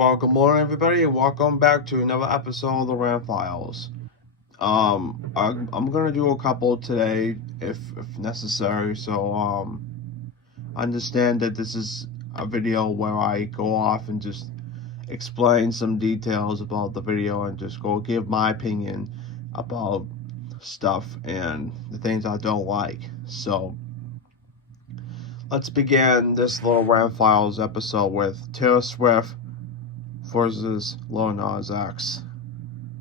Well, good morning, everybody, and welcome back to another episode of the Rant Files. I'm gonna do a couple today, if necessary. So, understand that this is a video where I go off and just explain some details about the video and just go give my opinion about stuff and the things I don't like. So, let's begin this little Rant Files episode with Taylor Swift versus Lil Nas X.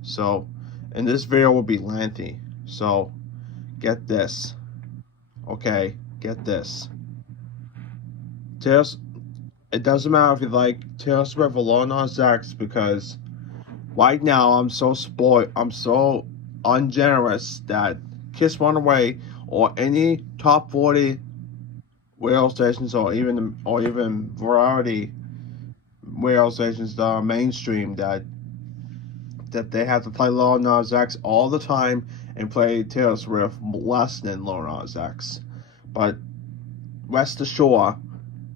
So, and this video will be lengthy. So, get this. Okay, get this. Taylor, it doesn't matter if you like Taylor Swift or Lil Nas X, because right now I'm so spoiled. I'm so ungenerous that Kiss Runaway or any top 40 radio stations or even variety radio stations that are mainstream that they have to play Lil Nas X all the time and play Taylor Swift less than Lil Nas X. But rest assured,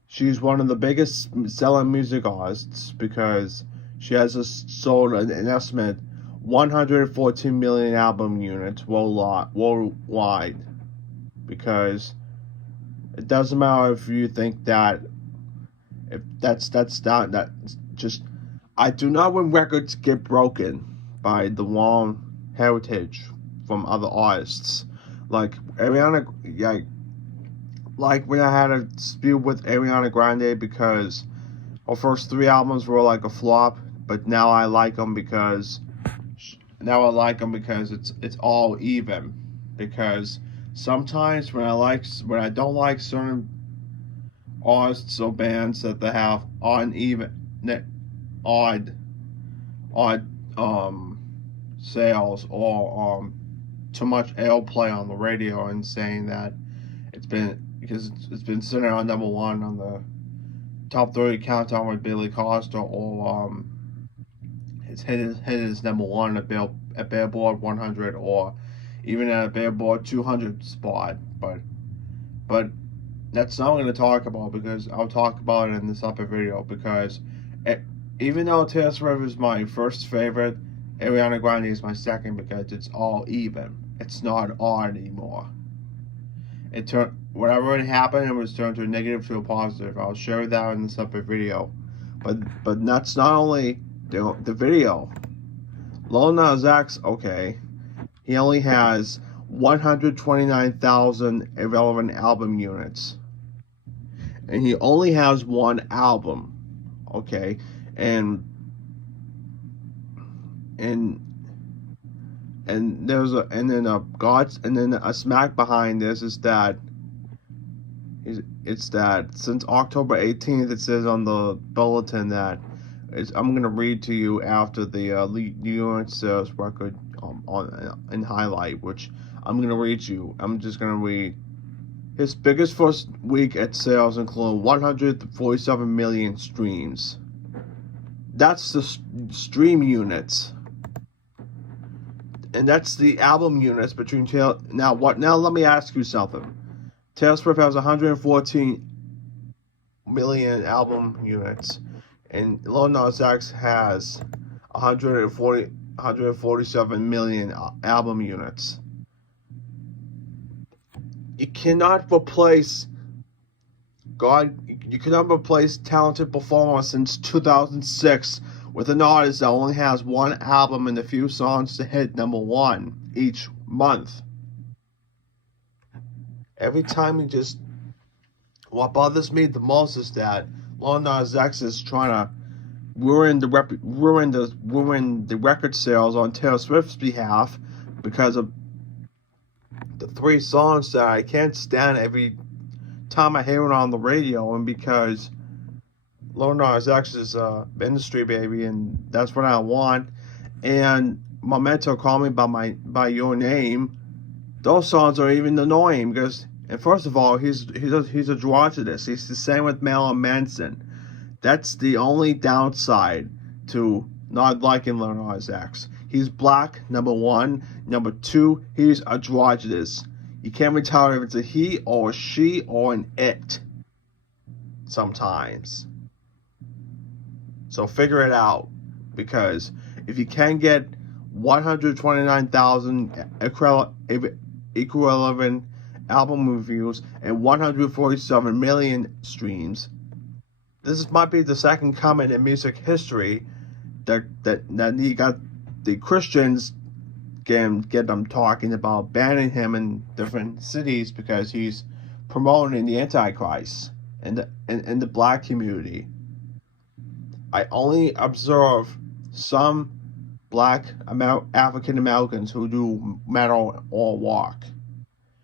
she's one of the biggest selling music artists because she has sold an estimate 114 million album units worldwide. Because it doesn't matter if you think that if that's not that just I do not want records get broken by the wrong heritage from other artists. Like Ariana, like when I had a dispute with Ariana Grande because her first 3 albums were like a flop, but now I like them because it's all even. Because sometimes when I don't like certain artists or bands that they have odd sales or too much airplay on the radio, and saying that it's been sitting on number one on the top 30 countdown with Billy Costa, or it's hit his number one at Billboard 100 or even at a Billboard 200 spot, but that's not what I'm going to talk about, because I'll talk about it in this other video. Because even though Taylor Swift is my first favorite, Ariana Grande is my second, because it's all even. It's not odd anymore. Whatever had happened, it was turned to a negative to a positive. I'll share that in this other video. But that's not only the video. Lil Nas X, okay, he only has 129,000 irrelevant album units. And he only has one album, okay, and then a smack behind this is that it's that since October 18th, it says on the bulletin that I'm gonna read to you after the New York sales record in highlight, which I'm gonna read you. I'm just gonna read. His biggest first week at sales include 147 million streams. That's the stream units. And that's the album units between Taylor. Now let me ask you something. Taylor Swift has 114 million album units, and Lil Nas X has 147 million album units. You cannot replace talented performers since 2006 with an artist that only has one album and a few songs to hit number one each month. Every time what bothers me the most is that Lil Nas X is trying to ruin the record sales on Taylor Swift's behalf because of the 3 songs that I can't stand every time I hear it on the radio, and because Lil Nas X is a industry baby, and that's what I want. And Memento, Call Me by Your Name, those songs are even annoying because, and first of all, he's a androgynous. He's the same with Marilyn Manson. That's the only downside to not liking Lil Nas X. He's black, number one. Number two, he's androgynous. You can't really tell if it's a he or a she or an it sometimes. So figure it out, because if you can get 129,000 equivalent album reviews and 147 million streams, this might be the second coming in music history that you got the Christians get them talking about banning him in different cities because he's promoting the Antichrist in the black community. I only observe some black African Americans who do metal or rock,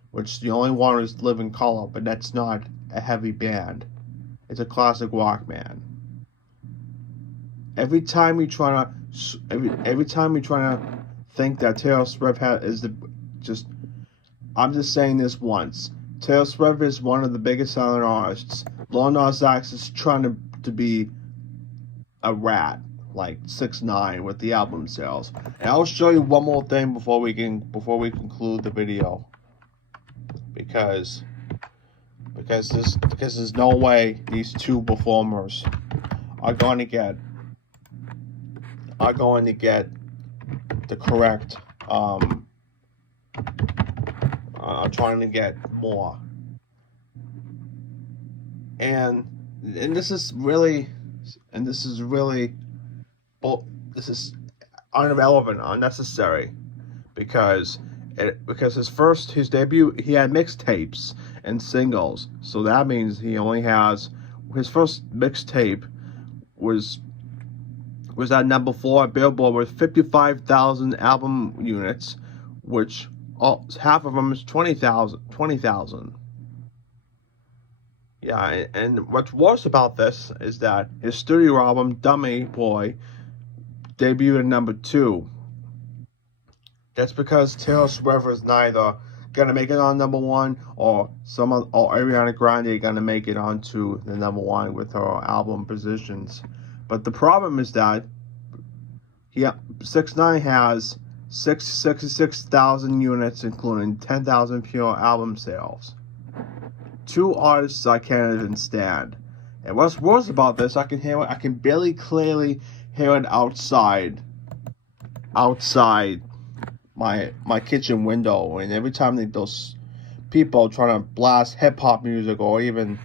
which the only one is Living Color, but that's not a heavy band. It's a classic rock band. Every time you try to think that Taylor Swift I'm just saying this once. Taylor Swift is one of the biggest selling artists. Lil Nas X is trying to be a rat like 6ix9ine with the album sales. And I'll show you one more thing before we conclude the video, because there's no way these two performers are going to get the correct trying to get more, and this is irrelevant, unnecessary, because his debut, he had mixtapes and singles, so that means he only has his first mixtape was at number 4 at Billboard with 55,000 album units, which half of them is 20,000. Yeah, and what's worse about this is that his studio album, Dummy Boy, debuted at number 2. That's because Taylor Swift is neither gonna make it on number 1 or Ariana Grande gonna make it onto the number 1 with her album positions. But the problem is that 6ix9ine has 66,000 units, including 10,000 pure album sales. Two artists I can't even stand. And what's worse about this, I can barely clearly hear it outside my kitchen window, and every time those people trying to blast hip-hop music or even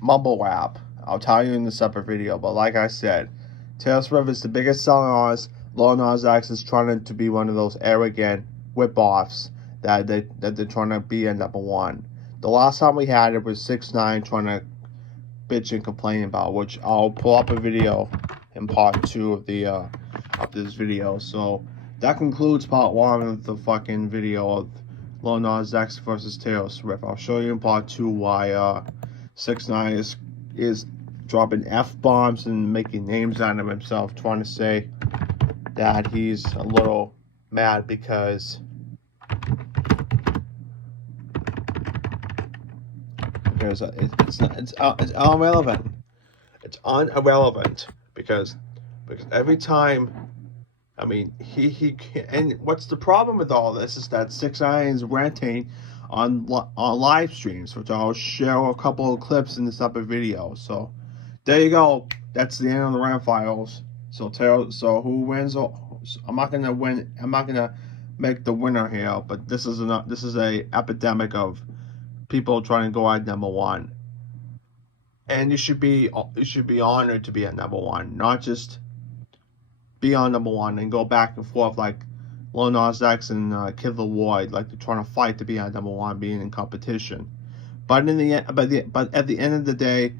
mumble rap, I'll tell you in a separate video. But like I said, Taylor Swift is the biggest selling artist. Lil Nas X is trying to be one of those arrogant whip-offs that they're trying to be at number 1. The last time we had it was 6ix9ine trying to bitch and complain about, which I'll pull up a video in part 2 of this video. So that concludes part 1 of the fucking video of Lil Nas X versus Taylor Swift. I'll show you in part 2 why 6ix9ine is dropping F-bombs and making names out of himself, trying to say that he's a little mad because it's irrelevant. It's irrelevant because every time, I mean, he and what's the problem with all this is that 6ix9ine is ranting on live streams, which I'll share a couple of clips in this upper video. So there you go. That's the end of the Rant Files. So who wins? I'm not gonna win. I'm not gonna make the winner here. But this is a epidemic of people trying to go at number 1, and you should be honored to be at number 1, not just be on number 1 and go back and forth like Lil Nas X and Kid Laroi, like they're trying to fight to be at number 1, being in competition. But at the end of the day,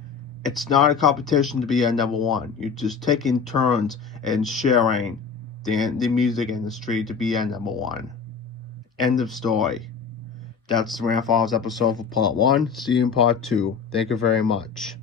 it's not a competition to be at number 1. You're just taking turns and sharing the music industry to be at number 1. End of story. That's the Rant Files episode for part 1. See you in part 2. Thank you very much.